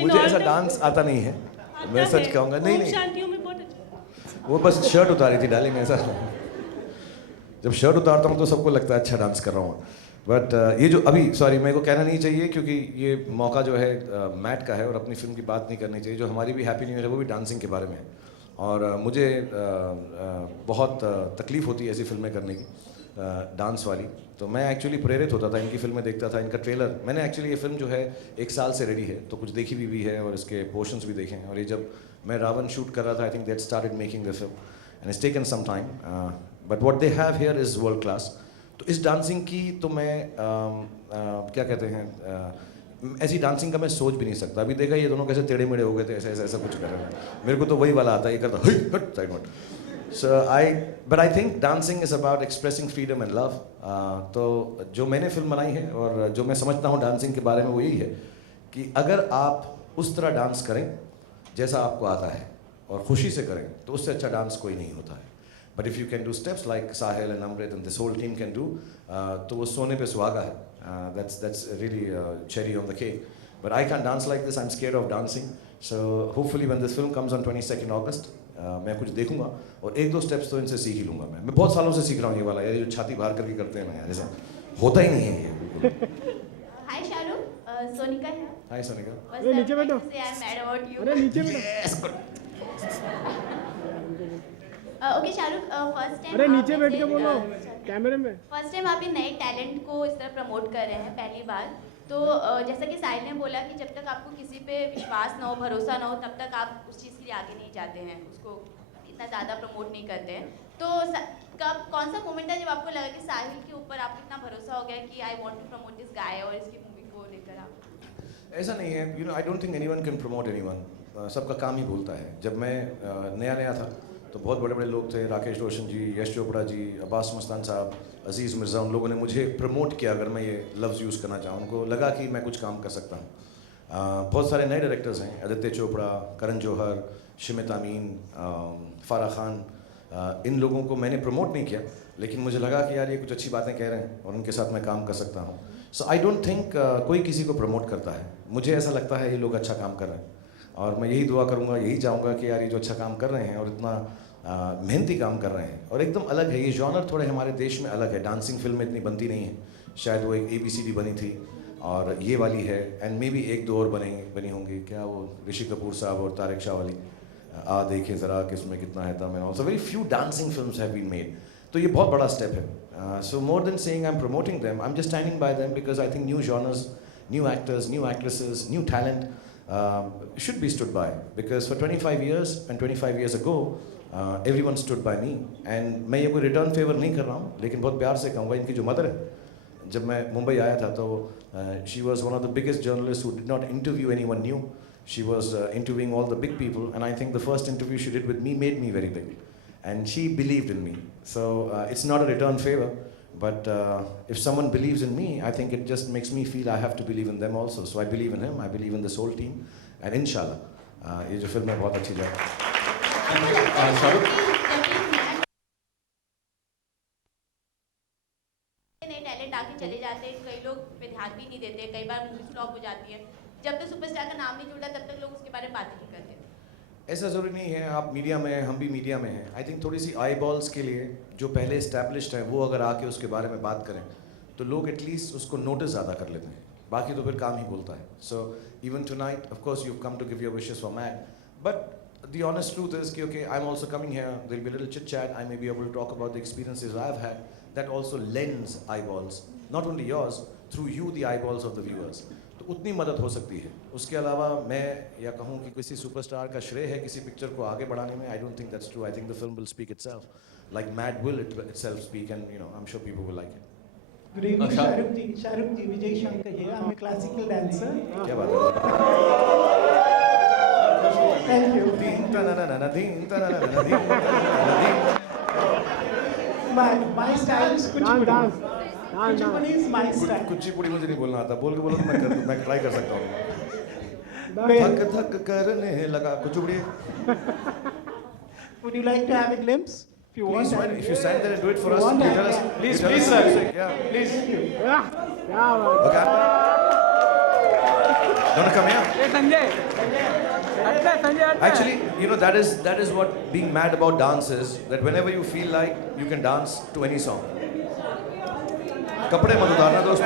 मुझे ऐसा डांस आता नहीं है, मैं सच कहूँगा। नहीं नहीं, वो बस शर्ट उतारी थी डार्लिंग, ऐसा। जब शर्ट उतारता हूँ तो सबको लगता है अच्छा डांस कर रहा हूँ। बट ये जो अभी, सॉरी मेरे को कहना नहीं चाहिए क्योंकि ये मौका जो है मैट का है और अपनी फिल्म की बात नहीं करनी चाहिए। जो हमारी भी हैप्पी न्यू ईयर है वो भी डांसिंग के बारे में है। और मुझे बहुत तकलीफ़ होती है ऐसी फिल्में करने की, डांस वाली। तो मैं एक्चुअली प्रेरित होता था, इनकी फिल्में देखता था, इनका ट्रेलर। मैंने एक्चुअली ये फिल्म जो है 1 साल से रेडी है, तो कुछ देखी भी है और इसके पोर्शंस भी देखे हैं। और ये जब मैं रावण शूट कर रहा था, I think that started making the film and it's taken some time, but what they have here is world class. तो इस डांसिंग की तो मैं क्या कहते हैं, ऐसी डांसिंग का मैं सोच भी नहीं सकता। अभी देखा ये दोनों कैसे टेढ़े मेढ़े हो गए थे, ऐसा ऐसा ऐसा कुछ कर रहे हैं। मेरे को तो वही वाला आता है, ये करता हट side note. So but I think dancing is about expressing freedom and love. तो जो मैंने फिल्म बनाई है और जो मैं समझता हूँ डांसिंग के बारे में वो यही है कि अगर आप उस तरह डांस करें जैसा आपको आता है और खुशी से करें तो उससे अच्छा डांस कोई नहीं होता है। But if you can do steps like Sahil and Amrit and this whole team can do, तो वो सोने पे सुहागा है. That's really cherry on the cake. But I can't dance like this. I'm scared of dancing. So hopefully when this film comes on 22nd August, मैं कुछ देखूंगा और 1-2 स्टेप्स तो इनसे सीख ही लूंगा। मैं बहुत सालों से सीख रहा हूँ ये वाला, ये जो छाती बाहर करके करते हैं ना यार, ऐसा होता ही नहीं है ये। हाय शाहरुख, सोनिका है। हाय सोनिका। अरे नीचे बैठो। अरे नीचे बैठो। ओके शाहरुख, फर्स्ट टाइम अरे नीचे बैठ के बोलो कैमरे में। फर्स्ट टाइम आप ये नए टैलेंट को इस तरह प्रमोट कर रहे हैं पहली बार। तो जैसा कि साहिल ने बोला कि जब तक आपको किसी पे विश्वास ना हो, भरोसा ना हो, तब तक आप उस चीज़ के लिए आगे नहीं जाते हैं, उसको इतना ज़्यादा प्रमोट नहीं करते हैं। तो कब कौन सा मोमेंट है जब आपको लगा कि साहिल के ऊपर आपको इतना भरोसा हो गया कि I want to promote this guy और इसकी मूवी को लेकर आप? ऐसा नहीं है, you know, I don't think anyone can promote anyone. सबका काम ही बोलता है। जब मैं नया नया था तो बहुत बड़े बड़े लोग थे, राकेश रोशन जी, यश चोपड़ा जी, अब्बास मस्तान साहब, अजीज़ मिर्ज़ा, उन लोगों ने मुझे प्रमोट किया अगर मैं ये लफ्ज़ यूज़ करना चाहूँ। उनको लगा कि मैं कुछ काम कर सकता हूँ। बहुत सारे नए डायरेक्टर्स हैं, आदित्य चोपड़ा, करण जौहर, शिमित अमीन, फ़ारा खान, इन लोगों को मैंने प्रमोट नहीं किया, लेकिन मुझे लगा कि यार ये कुछ अच्छी बातें कह रहे हैं और उनके साथ मैं काम कर सकता हूँ। सो आई डोंट थिंक कोई किसी को प्रमोट करता है। मुझे ऐसा लगता है ये लोग अच्छा काम कर रहे हैं और मैं यही दुआ करूँगा, यही चाहूँगा कि यार ये जो अच्छा काम कर रहे हैं और इतना मेहनती काम कर रहे हैं और एकदम अलग है ये जॉनर, थोड़े हमारे देश में अलग है। डांसिंग फिल्में इतनी बनती नहीं है, शायद वो एक ABCD बनी थी और ये वाली है, एंड मे बी 1-2 और बनी होंगी। क्या वो ऋषि कपूर साहब और तारिक शाह वाली, आ देखे ज़रा किसमें कितना है दम, and also very few dancing films have been made. तो ये बहुत बड़ा स्टेप है। So more than saying I am promoting them, I am just standing by them because I think new genres, new actors, new actresses, new talent should be stood by, because for 25 years and 25 years ago everyone stood by me, and मैं ये कोई return favour नहीं कर रहा हूँ, लेकिन बहुत प्यार से कहूँगा। इनकी जो मदर है, जब मैं मुंबई आया था तो she was one of the biggest journalists who did not interview anyone new. She was interviewing all the big people, and I think the first interview she did with me made me very big, and she believed in me. So it's not a return favor, but if someone believes in me, I think it just makes me feel I have to believe in them also. So I believe in him, I believe in this whole team, and inshallah ये जो film है बहुत अच्छी जाएगी। नए talent आके चले जाते हैं, कई लोग पे ध्यान भी नहीं देते, कई बार मूवी फ्लॉप हो जाती है। जब तक सुपरस्टार का नाम नहीं जुड़ा तब तक लोग उसके बारे में बात नहीं करते। ऐसा ज़रूरी नहीं है, आप मीडिया में हैं, हम भी मीडिया में हैं। आई थिंक थोड़ी सी आई बॉल्स के लिए जो पहले इस्टेब्लिश्ड हैं वो अगर आके उसके बारे में बात करें तो लोग एटलीस्ट उसको नोटिस ज़्यादा कर लेते हैं, बाकी तो फिर काम ही बोलता है। So even tonight of course you come to give your wishes for Matt, but the honest truth is कि okay, I'm also coming here, there'll be a little chit chat, I may be able to talk about the experiences I've had that also lends eyeballs, not only yours, through you the eyeballs of the viewers. तो उतनी मदद हो सकती है। उसके अलावा मैं या कहूँ कि किसी सुपरस्टार का श्रेय है किसी पिक्चर को आगे बढ़ाने में, I don't think that's true. I think the film will speak itself, like Mad will itself speak, and you know, I'm sure people will like it. Good evening, Shahrukh ji. Shahrukh ji, Vijay Shankar here. I'm a classical dancer. क्या बात है? Thank you. My style is kuchipudi. Kuchipudi is my style. Kuchipudi मुझे नहीं बोलना आता, बोल के बोलो तो मैं ट्राई कर सकता हूँ। थक थक करने लगा Kuchipudi. Would you like to have a glimpse? If you want. If you stand there and do it for us, want you to tell us. have- Please, Please, sir. sir. Yeah, please. Thank you. क्या बात। Okay. want to come here? ए संजय हटना संजय हटना Actually, you know, that is what being mad about dance is, that whenever you feel like, you can dance to any song. कपड़े मत उतारना दोस्त.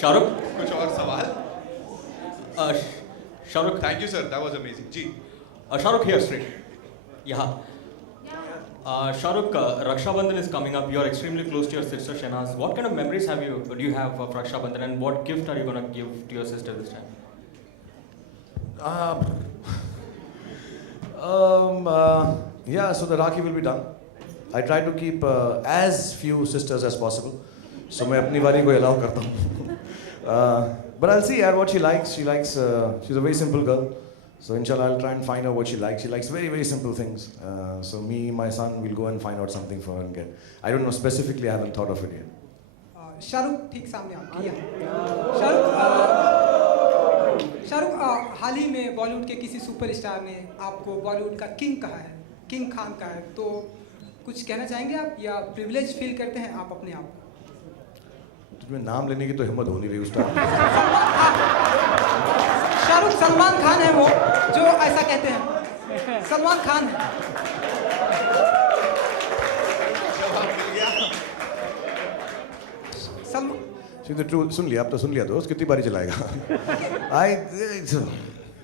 शाहरुख कुछ और सवाल? Shahrukh Thank you, sir. That was amazing. Ji. Shahrukh here straight यहाँ Shahrukh, Raksha Bandhan is coming up. You are extremely close to your sister Shehnaz. What kind of memories do you have of Raksha Bandhan, and what gift are you going to give to your sister this time? Yeah, so the Rakhi will be done. I try to keep as few sisters as possible. So मैं अपनी वाली को allow करता हूँ. But I'll see what she likes. She's a very simple girl. So inshallah I'll try and find out what she likes. She likes very, very simple things. So me, my son, will go and find out something for her and get. I don't know specifically, I haven't thought of it yet. Shahrukh ठीक सामने आपकी शाहरुख हाल ही में बॉलीवुड के किसी superstar ने आपको बॉलीवुड का king कहा है, किंग खान कहा है, तो कुछ कहना चाहेंगे आप या प्रिविलेज फील करते हैं आप अपने आप को? तुम्हें नाम लेने की तो हिम्मत हो नहीं रही उसका. शाहरुख सलमान खान है वो जो ऐसा कहते हैं. सलमान खान है. See, the truth, सुन लिया, अब तो सुन लिया दोस्त, कितनी बारी चलाएगा?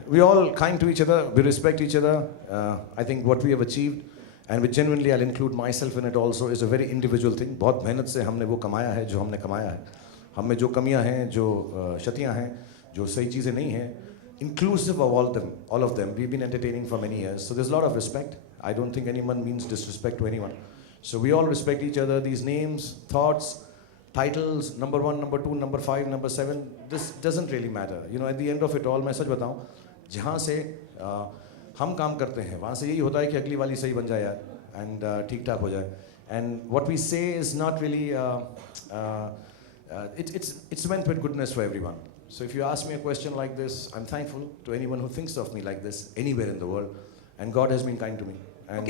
We all kind to each other, we respect each other. I think what we have achieved, and which genuinely I'll include myself in it also, is a very individual thing. बहुत मेहनत से हमने वो कमाया है जो हमने कमाया है. हम में जो कमियां हैं, जो क्षतियां हैं, जो सही चीज़ें नहीं हैं, inclusive of all of them, we've been entertaining for many years. So there's a lot of respect. I don't think anyone means disrespect to anyone. So we all respect each other. These names, thoughts, titles, number 1, number 2, number 5, number 7, this doesn't really matter. You know, at the end of it all, मैं सच बताऊं, जहाँ से हम काम करते हैं, वहाँ से यही होता है कि अगली वाली सही बन जाए यार, and ठीक ठाक हो जाए. And what we say is not really, it's meant with goodness for everyone. So if you ask me a question like this, I'm thankful to anyone who thinks of me like this, anywhere in the world. And God has been kind to me. And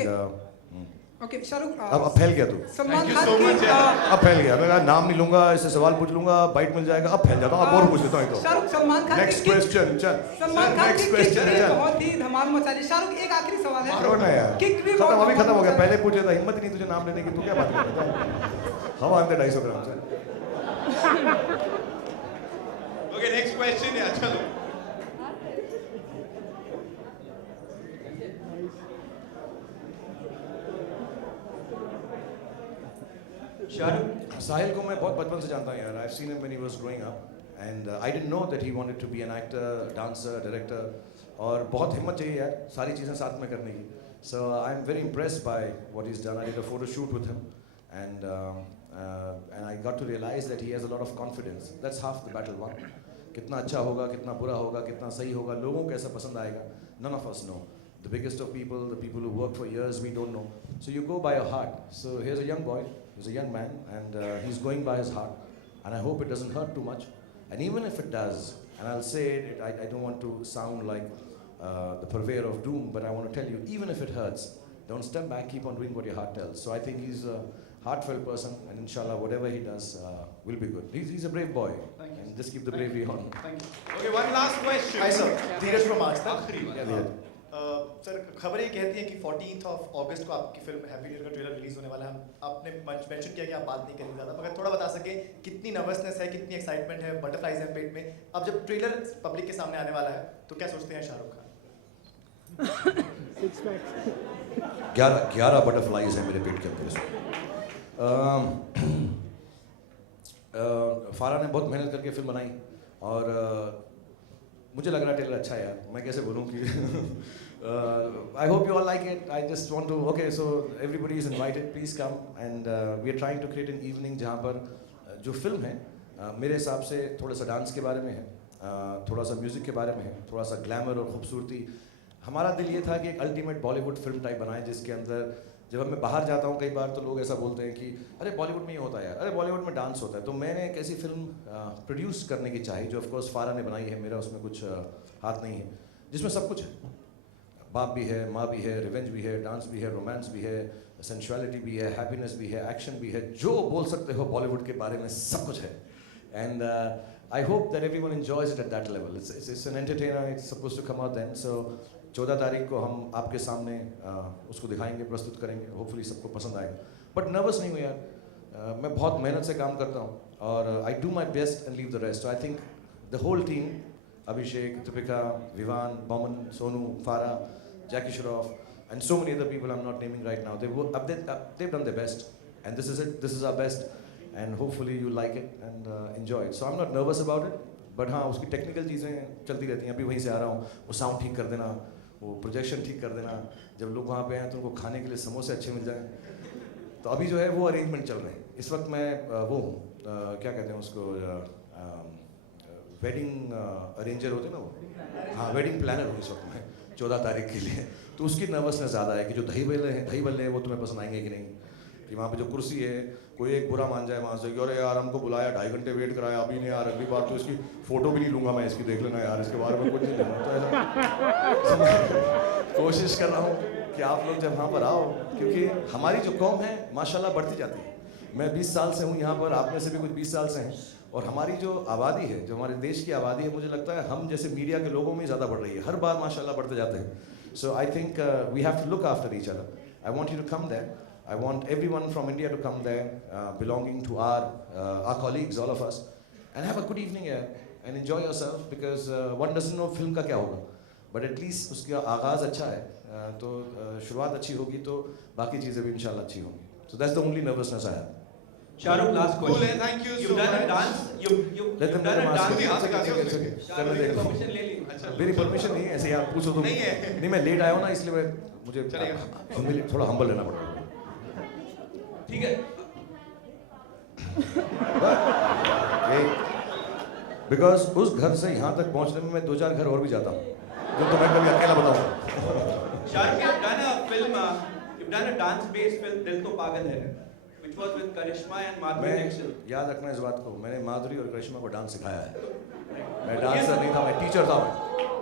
okay Shahrukh अब फैल गया तू. सलमान खान की अब फैल गया. मैं नाम नहीं लूंगा, इससे सवाल पूछ लूंगा, बाइट मिल जाएगा. अब फैल जाता हूँ. अब और पूछ लेता हूँ. तो शाहरुख सलमान खान नेक्स्ट क्वेश्चन चल. सलमान खान नेक्स्ट की क्वेश्चन किक भी चल. बहुत ही धमाल मचा दी. शाहरुख एक आखिरी सवाल है. मारो ना यार. किक भी खत्म, अभी खत्म हो गया. बहुत पहले पूछे था, हिम्मत नहीं तुझे नाम लेने की. तू क्या बात करता है? हवा आते 250 ग्राम से. Okay, next question. Yeah, चलो. साहिल को मैं बहुत बचपन से जानता हूँ यार. I've seen him when he was growing up, and I didn't know that he wanted to be an actor, dancer, director. और बहुत हिम्मत चाहिए यार, सारी चीज़ें साथ में करने की. So I'm very impressed by what he's done. I did a photo shoot with him, and I got to realize that he has a lot of confidence. That's half the battle won. कितना अच्छा होगा, कितना बुरा होगा, कितना सही होगा, लोगों को कैसा पसंद आएगा, none of us know. the biggest of people, the people who work for years, we don't know. So you go by your heart. So here's a young boy, he's a young man, and he's going by his heart. And I hope it doesn't hurt too much. And even if it does, and I'll say it, I don't want to sound like the purveyor of doom, but I want to tell you, even if it hurts, don't step back, keep on doing what your heart tells. So I think he's a heartfelt person, and inshallah, whatever he does will be good. He's a brave boy, and just keep the bravery on. Okay, one last question. Hi sir, Dheeraj from आज तक। आखिरी वाला। Yeah, yeah. Sir खबर ये कहती है कि 14th of August को आपकी फिल्म हैप्पी न्यू ईयर का ट्रेलर रिलीज होने वाला है। आपने मेंशन किया कि आप बात नहीं करेंगे ज़्यादा, मगर थोड़ा बता सके कितनी नर्वसनेस है, कितनी एक्साइटमेंट है, बटरफ्लाइज हैं पेट में। अब जब ट्रेलर पब्लिक के सामने आने वाला है तो क्या सोचते हैं शाहरुख खान? 11 बटरफ्लाइज हैं मेरे पेट के अंदर इसमें। फारा ने बहुत मेहनत करके फिल्म बनाई और मुझे लग रहा ट्रेलर अच्छा है यार, मैं कैसे बोलूँ कि I hope you all like it. I just want to, okay, so everybody is invited, please come, and we are trying to create an evening जहाँ पर जो फिल्म है मेरे हिसाब से थोड़ा सा डांस के बारे में है, थोड़ा सा म्यूज़िक के बारे में है, थोड़ा सा ग्लैमर और खूबसूरती। हमारा दिल ये था कि एक अल्टीमेट बॉलीवुड फिल्म टाइप बनाए, जिसके अंदर जब मैं बाहर जाता हूँ कई बार तो लोग ऐसा बोलते हैं कि अरे बॉलीवुड में ये होता है यार, अरे बॉलीवुड में डांस होता है। तो मैंने एक ऐसी फिल्म प्रोड्यूस करने की चाही जो ऑफकोर्स फारा ने बनाई है, मेरा उसमें कुछ हाथ नहीं है, जिसमें सब कुछ है। बाप भी है, माँ भी है, रिवेंज भी है, डांस भी है, रोमांस भी है, सेंसुअलिटी भी है, हैप्पीनेस भी है, एक्शन भी है, जो बोल सकते हो बॉलीवुड के बारे में सब कुछ है। And I hope that everyone enjoys it at that level. It's an entertainer, it's suppose to come out then. So 14 तारीख को हम आपके सामने उसको दिखाएंगे, प्रस्तुत करेंगे, होपफुली सबको पसंद आएगा। बट नर्वस नहीं हूँ यार, मैं बहुत मेहनत से काम करता हूँ और I do my best and leave the rest. So I think the whole team, Abhishek, Deepika, Vivaan, Boman, Sonu, फारा, Jackie Shroff, and so many other people I'm not naming right now. They've done their best, and this is it. This is our best, and hopefully you like it and enjoy it. So I'm not nervous about it, but हाँ उसकी technical चीज़ें चलती रहती हैं। अभी वहीं से आ रहा हूँ, वो साउंड ठीक कर देना, वो प्रोजेक्शन ठीक कर देना, जब लोग वहाँ पे आए तो उनको खाने के लिए समोसे अच्छे मिल जाएं। तो अभी जो है वो अरेंजमेंट चल रहे हैं। इस वक्त मैं वो हूँ, क्या कहते हैं उसको, वेडिंग अरेंजर होते हैं ना वो, हाँ वेडिंग प्लानर हूँ इस वक्त मैं 14 तारीख के लिए। तो उसकी नर्वसनेस ज़्यादा है कि जो दही बल्ले हैं वो तुम्हें पसंद आएंगे कि नहीं, कि वहाँ पे जो कुर्सी है कोई एक बुरा मान जाए वहाँ से कि अरे यार हमको बुलाया, 2.5 घंटे वेट कराया, अभी नहीं यार, अगली बार तो इसकी फ़ोटो भी नहीं लूँगा मैं, इसकी देख लेना यार, इसके बारे में कुछ नहीं लेना। तो ऐसा कोशिश कर रहा हूँ कि आप लोग जब वहाँ पर आओ, क्योंकि हमारी जो कौम है माशाल्लाह बढ़ती जाती है। मैं 20 साल से हूँ यहाँ पर, आप में से भी कुछ 20 साल से हैं, और हमारी जो आबादी है, जो हमारे देश की आबादी है, मुझे लगता है हम जैसे मीडिया के लोगों में ज़्यादा बढ़ रही है, हर बार माशाल्लाह बढ़ते जाते हैं। So I think we have to look after each other. I want you to come there, I want everyone from India to come there, belonging to our colleagues, all of us, and have a good evening here and enjoy yourself, because one doesn't know film का क्या होगा, but at least उसका आगाज़ अच्छा है, तो शुरुआत अच्छी होगी तो बाकी चीज़ें भी इंशाल्लाह अच्छी होंगी। So that's the only nervousness I have. Shahrukh, last Cool, question. thank you You've so done a much. dance. You've Let them done a ask dance. you. हाँ, It's okay, सिखा it's दिया okay, उसने। करने देगा। Permission ले ली। अच्छा, मेरी permission नहीं है, ऐसे आप पूछो तो नहीं है। नहीं, मैं लेट आया हूँ ना, इसलिए मैं मुझे चलेगा। थोड़ा हम्बल रहना पड़ेगा। ठीक है। बिकॉज उस घर से यहाँ तक पहुँचने में मैं 2-4 घर और भी जाता हूँ, जो तो मैं कभी अकेला बताऊँ। Shahrukh, you've done a film. You've done a dance-based film, Dil To Pagal Hai, which was with Karishma and Madhuri मैं Dixit. याद रखना इस बात को, मैंने माधुरी और करिश्मा को डांस सिखाया है। मैं डांसर नहीं था, मैं टीचर था। मैं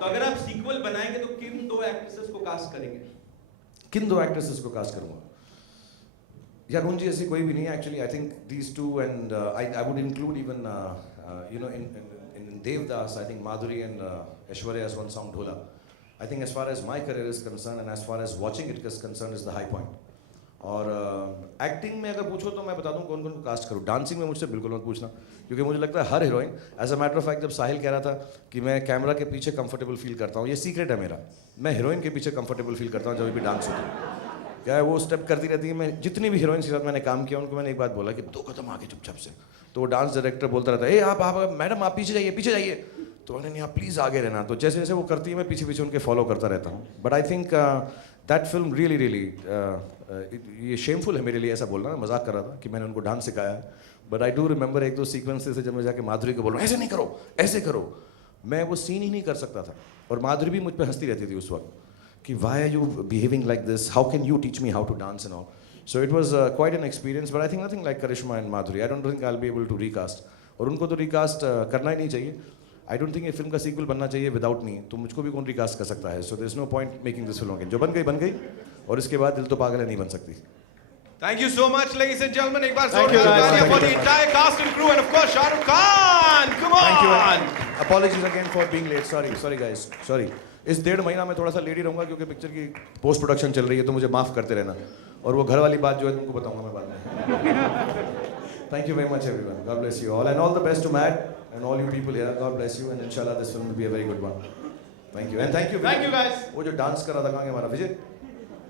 तो अगर आप सीक्वल बनाएंगे तो किन 2 एक्ट्रेसेस को कास्ट करेंगे? किन 2 एक्ट्रेसेस को कास्ट करूँगा? यार उनजी ऐसी कोई भी नहीं है actually. I think these 2 and I would include even you know in Devdas, I think Madhuri and Aishwarya has one song Dhola. I think as far as my career is concerned and as far as watching it is concerned is the high point. और acting में अगर पूछो तो मैं बता दूं कौन कौन को कास्ट करूं। डांसिंग में मुझसे बिल्कुल मत पूछना, क्योंकि मुझे लगता है हर heroine, as a matter of fact जब साहिल कह रहा था कि मैं कैमरा के पीछे कंफर्टेबल फील करता हूँ, ये सीक्रेट है मेरा, मैं हीरोइन के पीछे कंफर्टेबल फील करता हूँ जब भी डांस होता है। क्या है वो स्टेप करती रहती है, मैं जितनी भी हीरोइन के साथ मैंने काम किया उनको मैंने एक बात बोला कि 2 कदम आगे चुपचाप से, तो वो डांस डायरेक्टर बोलता रहता है ए आप मैडम आप पीछे जाइए पीछे जाइए, तो मैंने नहीं आप प्लीज़ आगे रहना, तो जैसे जैसे वो करती है मैं पीछे पीछे उनके फॉलो करता रहता हूँ। But I think that film really ये शेमफुल है मेरे लिए ऐसा बोलना, मजाक कर रहा था कि मैंने उनको डांस सिखाया, but I do remember 1-2 sequences से जब मैं जाके माधुरी को बोल रहा हूँ ऐसे नहीं करो ऐसे करो, मैं वो सीन ही नहीं कर सकता था, और माधुरी भी मुझ पर हंसती रहती थी उस वक्त कि why are you behaving like this? How can you teach me how to dance and all? So it was quite an experience, but I think nothing like Karishma and Madhuri. I don't think I'll be able to recast. और उनको तो recast करना ही नहीं चाहिए. I don't think ये film का sequel बनना चाहिए without me. तो मुझको भी कौन recast कर सकता है? So there's no point making this film again. जो बन गई और इसके बाद दिल तो पागल है नहीं बन सकती. Thank you so much, ladies and gentlemen. एक बार Thank you, जोरदार guys. तालियां for the entire cast and crew, and of course Shah Rukh Khan. Come Thank you. on. Apologies again for being late. Sorry guys. Sorry. इस 1.5 महीना में थोड़ा सा late ही रहूँगा क्योंकि पिक्चर की पोस्ट प्रोडक्शन चल रही है, तो मुझे माफ़ करते रहना. और वो घर वाली बात जो है तुमको बताऊंगा मैं बाद में. Thank you very much everyone. God bless you all and all the best to Matt and all you people here. God bless you and inshallah this film will be a very good one. Thank you and thank you. Thank you, guys. वो जो dance कर रहा था कहाँ गया हमारा विजय?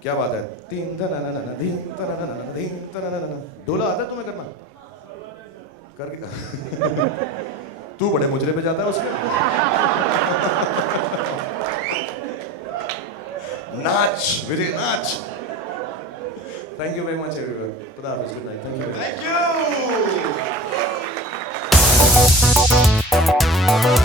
क्या बात है? तीन तनाना तीन तनाना तीन तनाना. डोला आता है तुम्हें करना? करके. तू बड़े मुजरे पे जाता है उसके. नाच विजय नाच. Thank you very much everyone. Khuda Hafiz. Good night. Thank you. Thank you.